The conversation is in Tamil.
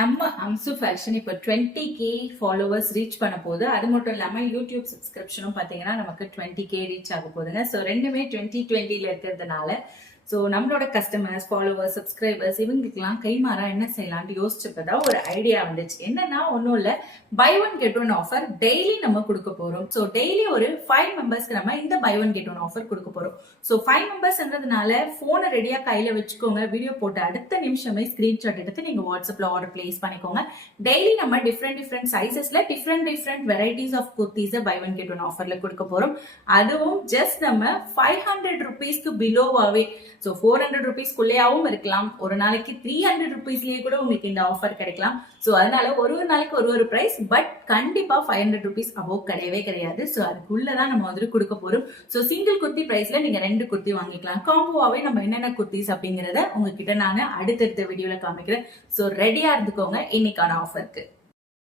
நம்ம அம்சு ஃபேஷன் இப்போ 20K ஃபாலோவர்ஸ் ரீச் பண்ண போகுது. அது மட்டும் இல்லாம யூடியூப் சப்ஸ்கிரிப்ஷனும் பாத்தீங்கன்னா நமக்கு 20K ரீச் ஆக போகுதுங்க. ஸோ ரெண்டுமே 2020ல இருக்கிறதுனால ஸோ நம்மளோட கஸ்டமர்ஸ், ஃபாலோவர்ஸ், சப்ஸ்கிரைபர்ஸ் இவங்களுக்குலாம் கைமாறா என்ன செய்யலாம்னு யோசிச்சப்பதான் ஒரு ஐடியா வந்துச்சு. என்னன்னா ஒன்றும் இல்லை, buy one get one offer daily நம்ம கொடுக்க போறோம். ஸோ டெய்லி ஒரு 5 மெம்பர்ஸ்க்கு நம்ம இந்த buy one get one offer கொடுக்க போறோம். ஸோ 5 மெம்பர்ஸ்ன்றதுனால போனை ரெடியா கையில வச்சுக்கோங்க. வீடியோ போட்டு அடுத்த நிமிஷமே ஸ்கிரீன்ஷாட் எடுத்து நீங்க வாட்ஸ்அப்ல ஆர்டர் பிளேஸ் பண்ணிக்கோங்க. டெய்லி நம்ம டிஃப்ரெண்ட் சைசஸ்ல different varieties of kurtis buy one get one ஆஃபர்ல கொடுக்க போறோம். அதுவும் ஜஸ்ட் நம்ம 500 ருபீஸ்க்கு பிலோவாவே, ஸோ 400 ருபீஸ்க்குள்ளேயாவும் இருக்கலாம். ஒரு நாளைக்கு 300 ருபீஸ்லயே கூட உங்களுக்கு இந்த ஆஃபர் கிடைக்கலாம். ஸோ அதனால ஒரு நாளைக்கு ஒரு பிரைஸ், பட் கண்டிப்பா 500 ருபீஸ் அபோவ் கிடையவே கிடையாது. ஸோ அதுக்குள்ளதான் நம்ம வந்துட்டு கொடுக்க போறோம். ஸோ சிங்கிள் குர்த்தி பிரைஸ்ல நீங்க 2 குர்த்தி வாங்கிக்கலாம். காம்போவாவே நம்ம என்னென்ன குர்த்திஸ் அப்படிங்கறத உங்ககிட்ட நான் அடுத்தடுத்த வீடியோல காமிக்கிறேன். ஸோ ரெடியா இருந்துக்கோங்க இன்னைக்கான ஆஃபருக்கு.